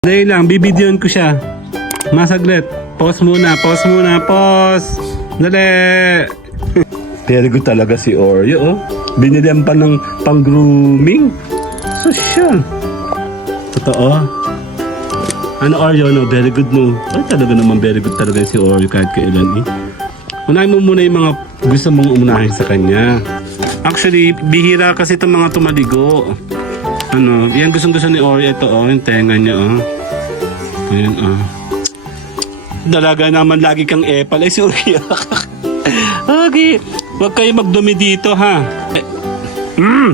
Dali lang, bibidyoan ko siya. Masaglit. Pause muna, pause muna, pause. Dali. Very good talaga si Oreo, oh. Binilihan pa ng pang-grooming. Social. Totoo. Ano Oreo, no? Very good, no? Ay, talaga naman very good talaga si Oreo kahit kailan, eh. Unahin mo muna yung mga gusto mong umunahin sa kanya. Actually, bihira kasi itong mga tumaligo. Ano, yan gustong-gusto ni Oreo. Ito, oh, yung tenga niya, oh. Ayan, oh. Dalaga naman lagi kang epal. Ay, si Oreo. Okay. Huwag kayo magdumi dito, ha.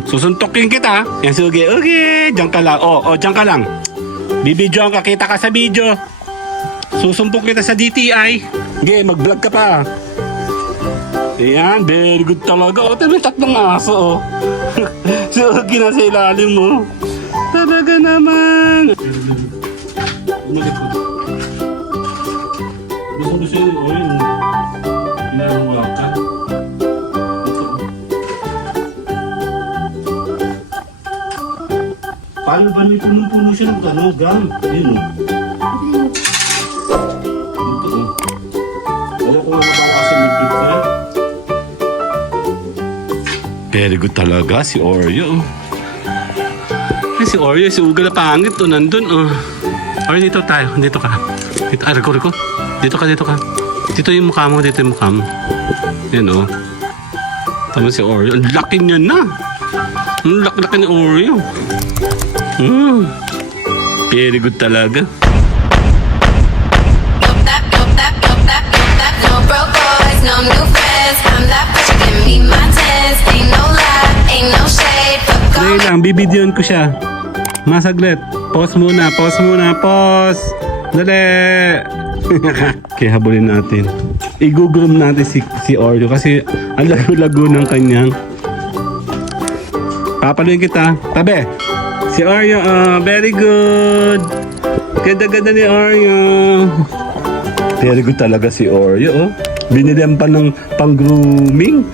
Susuntokin kita. Yan, si Oreo. Okay. Diyan ka lang. Oh, diyan ka lang. Bibidyoan ka. Kita ka sa video. Susumpok kita sa DTI. Okay, mag-vlog ka pa. Ayan, very good talaga. O, may tatlong aso, oh. So, nasa ilalim mo. Talaga naman. Gusto yun, o yun. Inahawa ka. Paano ba may puno-puno siya ng gano'n? Ayun, o. Dito, o. Wala ko nga ba kasi mag-good ka? Very good talaga si Oreo. Ay, si Oreo, si Uga na pangit. O, nandun. Oreo, dito tayo. Dito ka. Dito. Ah, Rico. Dito ka. Dito yung mukha mo. Dito yung mukha mo. Yan, o. Tama si Oreo. Ang laki niya na. Ang laki ni Oreo. Very good talaga. No broke boys, no new friends. I'm that bitch, give me my tens. Ain't no lie, ain't no shade. Fuck Dali lang, bibidyoan ko siya. Masaglit. Pause muna, pause. Dali. Kaya habulin natin. I-groom natin si Oreo kasi ang lago-lago ng kanyang. Papaluin kita. Tabi. Si Oreo, very good. Ganda-ganda ni Oreo. Very good talaga si Oreo, oh. Binilihan pa ng pang-grooming.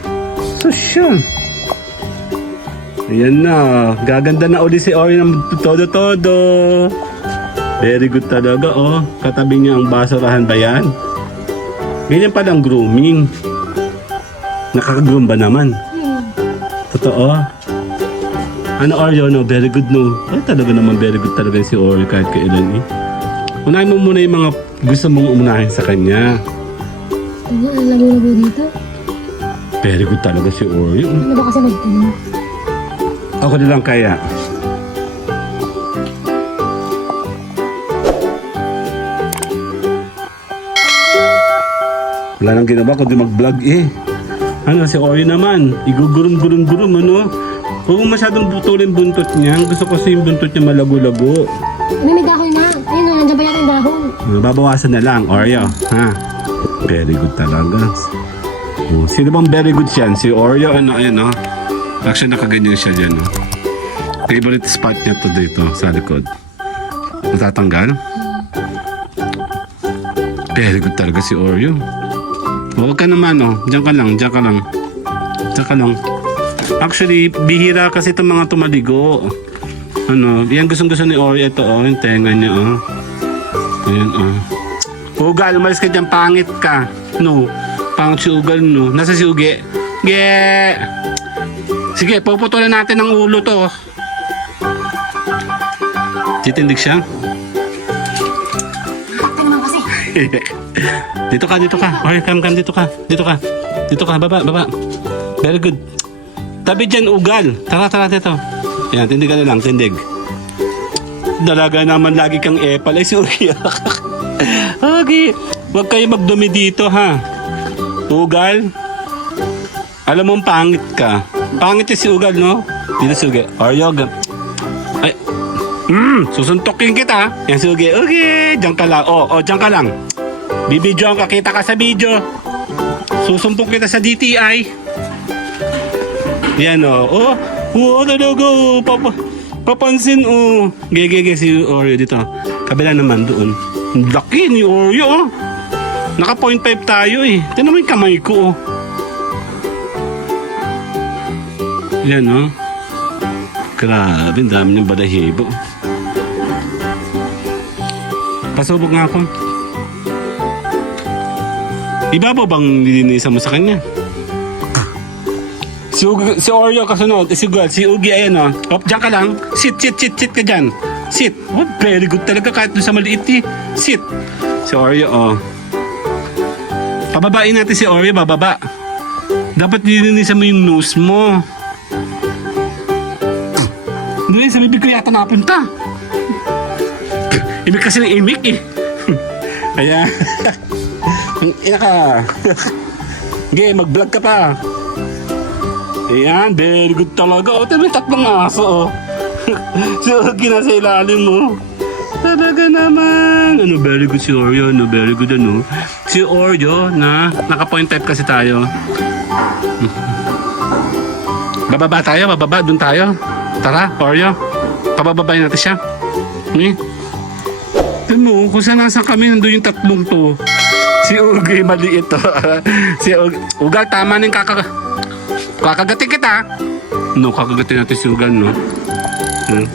Social. Ayan na. Gaganda na uli si Oreo ng todo-todo. Very good talaga, oh. Katabi niya ang basurahan ba yan? Ganyan palang grooming. Nakaka-groom ba naman? Totoo. Ano Oreo, no? Very good, no? Ay, talaga naman very good talaga si Oreo kahit kailan, eh. Unahin mo muna yung mga gusto mong umunahin sa kanya. Ano, ang labo-labo dito? Very good talaga si Oreo. Ano ba kasi nagtanong? Ako na lang kaya. Wala nang ginawa kundi mag-vlog, eh. Ano, si Oreo naman. Igugurum-gurum-gurum, ano? Huwag mo masyadong putulin buntot niya. Gusto ko kasi yung buntot niya malago-lago. May dahon na. Ayun na, nandiyan ba yan ang dahon? Babawasan na lang, Oreo. Ha? Very good talaga. Sino bang very good siyan? Si Oreo, ano, ayun, no? Actually, nakaganyan siya dyan, no? Favorite spot niya to dito, sa likod. Matatanggal? Very good talaga si Oreo. Huwag ka naman, no? Diyan ka lang. Actually, bihira kasi itong mga tumaligo. Ano, yan gustong-gusto ni Oreo. Ito, oh, yung tenga niya, oh. Ayan, oh. Ugal, umalis ka dyan, pangit ka. No, pangit si Ugal, no. Nasa si Uge? Sige, puputulan natin ang ulo to. Titindig siya? Bakit naman kasi? Dito ka. Oreo, come, dito ka. Baba. Very good. Tabi dyan, Ugal. Tara, dito. Ayan, tindig ka na lang, tindig. Dalaga naman lagi kang epal. Ay, si Oreo. Okay. Huwag kayo magdumi dito, ha. Ugal. Alam mo, pangit ka. Pangit si Ugal, no? Dito si Ugal. Oreo. Ay. Susuntokin kita. Yan si Ugal. Okay. Diyan ka lang. Oh, diyan ka lang. Bibidyoan ka. Kita ka sa video. Susumpok kita sa DTI. Yan, oh. Oh, talaga, oh. Papansin, oh. Gege si Oreo dito. Kabila naman doon. Laki ni Oreo, oh. Naka 0.5 tayo, eh. Tignan mo yung kamay ko, oh. Yan, oh. Grabe, ang dami niyang balahibo. Pasubok nga ako. Iba po bang nilinisan mo sa kanya? Si Oreo kasunod, si Ugi ayan o. Hop, dyan ka lang. Sit ka dyan. Sit. Oh, very good talaga kahit doon sa maliit eh. Sit. Si Oreo oh. Pababain natin si Oreo, bababa. Dapat nilinisan mo yung nose mo. Hindi, sa bibig ko yata napunta. Imik kasi ng imik eh. Ayan. Ina ka. Okay, mag-vlog ka pa. Ayan, very good talaga. O, tabi tatlong aso, oh. So, ginasa ilalim mo. Talaga naman. Ano, very good si Oreo, no? Very good, ano? Si Oreo, na, naka-point type kasi tayo. Bababa tayo, bababa, dun tayo. Tara, Oreo. Pabababayin natin siya. Tignan mo, kung saan nasa kami, nandun yung tatlong to. Si Ugi, maliit to. Si Ugal, tama na yung kakagatin kita. No, kakagatin natin si Ugal, no?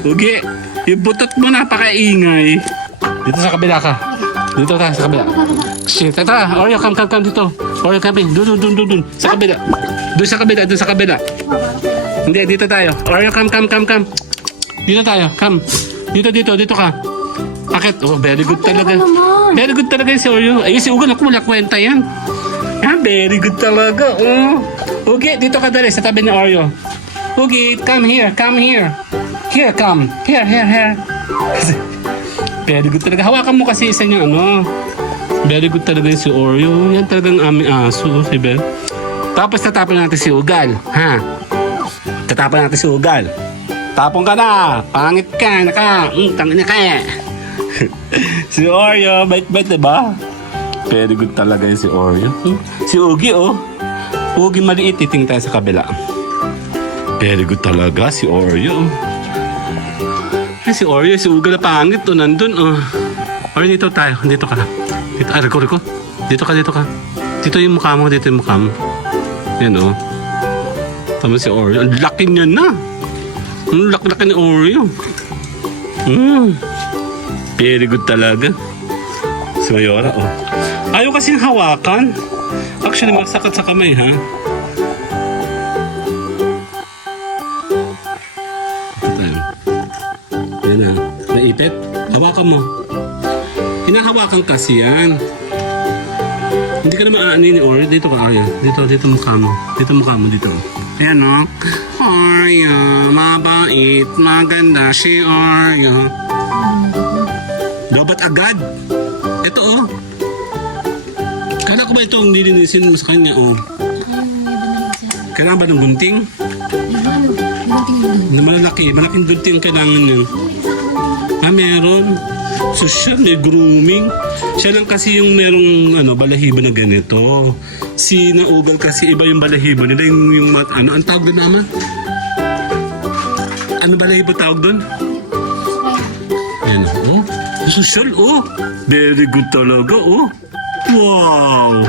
Ugi, yung butot mo napakaingay. Dito sa kabila ka. Dito tayo sa kabila. Shit, tara, Oreo, come dito. Oreo, come in. Dun. Sa kabila. Doon sa kabila. Hindi, dito tayo. Oreo, come. Dito tayo, come. Dito ka. Bakit? Oh, very good talaga. Very good talaga yung si Oreo. Ay, si Ugal, ako wala kwenta yan. Ah, very good talaga. Oh. Ugi, dito ka dali sa tabi ni Oreo. Ugi, come here. Here, come. Here. Very good talaga. Hawakan mo kasi isa niyang ano. Very good talaga yung si Oreo. Yan talagang aming aso, si Bel. Tapos tatapon natin si Ugal. Ha? Tatapon natin si Ugal. Tapon ka na. Pangit ka. Tangin na ka eh. Si Oreo, bait-bait, diba? Very good talaga yung si Oreo. Si Ugi, oh. Ugi maliit, titing tayo sa kabila. Very good talaga si Oreo. Ay, si Oreo, si Ugi na pangit, oh. Nandun, oh. Oreo, dito tayo. Dito ka. Dito, Rico. Dito ka. Dito yung mukha mo, Yan, oh. Tama si Oreo. Ang laki niya na. Ang laki ni Oreo. Very good talaga. Si Mayora, oh. Ayaw kasing hawakan. Actually, magsakit sa kamay, ha? Ito tayo. Yan na. Naipit. Hawakan mo. Hinahawakan kasi yan. Hindi ka naman aanin ni Oreo. Dito ka, Oreo. Dito mukha mo. Dito. Ayan, no? Oreo, mabait, maganda si Oreo. Dapat agad. Ito, oh. Kala ko ba itong nilinisin mo sa kanya, oh? Kailangan ba ng gunting? Na malaki. Malaking gunting kailangan niya. Meron. So siya, may grooming. Siya lang kasi yung merong balahibo na ganito. Si Naugal kasi iba yung balahibo nila. Yung ang tawag doon naman? Ano balahibo tawag doon? Yan, oh. Social, oh. Very good talaga, oh. Wow.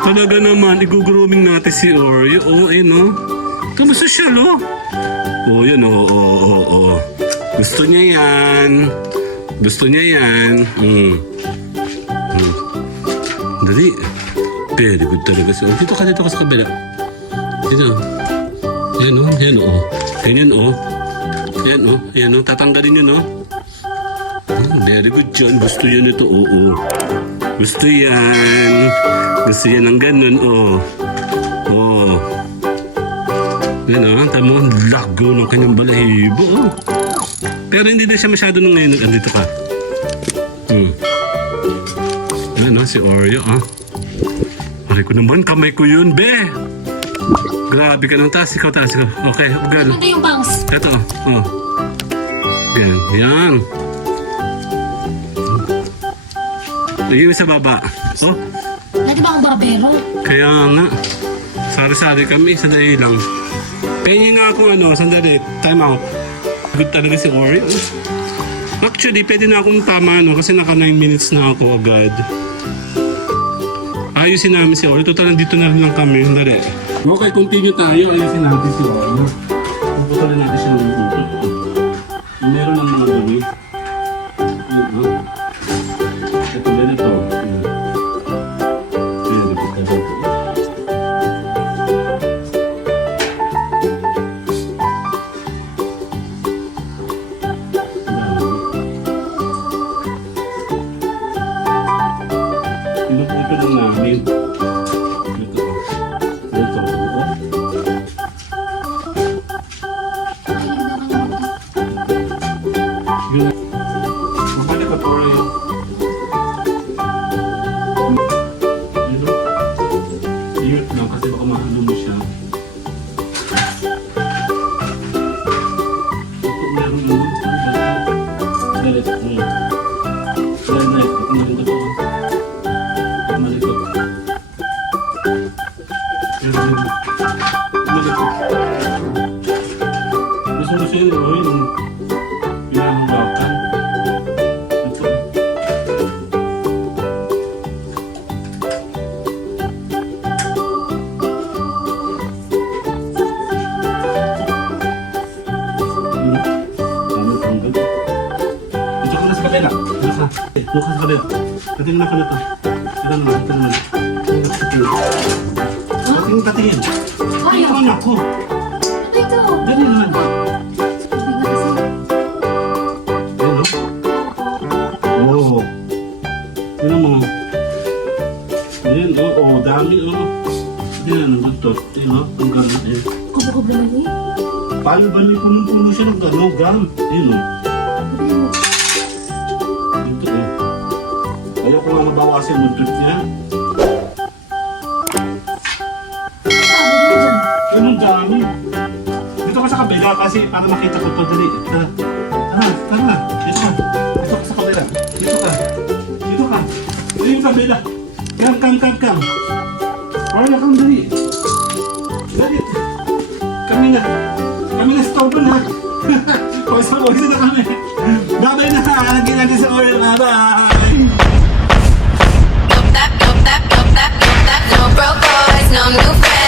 Talaga naman, i-grooming natin si Oreo. Oh, ayun, oh. Tama social, oh. Oh, yan, oh. Gusto niya yan. Dali. Very good talaga si Oreo. Dito ka sa kabila. Dito. Yan, oh. Ganyan, oh. Yan, oh. Tatanggalin yun, oh. Very good dyan. Gusto yan ito, oo. Gusto yan ng ganun, oh. Oh. Yan, oh. Tama, lago ng kanyang balahibo, oh. Pero hindi na siya masyado nung ngayon. Andito ka. Yan, oh. Si Oreo, oh. Aray ko naman, kamay ko yun, be. Grabe ka ng taas. Ikaw. Okay, ugal. Ito yung bangs. Ito, oh. Yan. Lagyan mo sa baba. Oh. Lagi ba akong barbero? Kaya nga. Sari-sari kami. Sandali lang. Kaya nga ako sandali. Time out. Good talaga si Oreo. Actually, pwede na akong tama kasi naka 9 minutes na ako agad. Ayusin namin si Oreo. Total, nandito na rin lang kami. Sandali. Okay, continue tayo. Ayusin natin si Oreo. Puputalin natin siya ng buto. Meron ng mga dumi. lang namin. Ito. Ito. Yun. Mabalik ka po rin. Yun lang kasi baka mahalo mo siya. Ito meron mo. Dalit. Dalit. Ito malikot ko. Ito malikot. Malikot. Gusto mo siya yun. Pinahanggakan. Ito. Ito ka na sa kabila. Ito ka sa kabila. Katingin ako nito. Ito naman. Ito naman. Katingin. Ayaw. Ano ako? Ito, ito. Dali naman. Hindi nga kasi. Ayun o. Oo. Yun mo. Ayun o. Oo. Dami o. Hindi na nabutot. Ayun o. Ang gano'n eh. Kubo-kubo na ni. Paano ba may punong-puno siya ng gano'n? Gam. Ayun o. Ito o. Ayaw ko nga mabawasin yung buntot niya. Sabi mo dyan. Ganun dami. Dito ka sa kabila kasi para makita ko to. Dali. Tara. Tara. Dito ka. Dito ka sa kabila. Dito ka. Dito ka. Dito yung kabila. Kam. Wala kang dali. Dali. Kami na. Kami na stop na. Pwesa na kami. Babay na. Lagi natin sa oil. Bye. No broke boys, no new friends.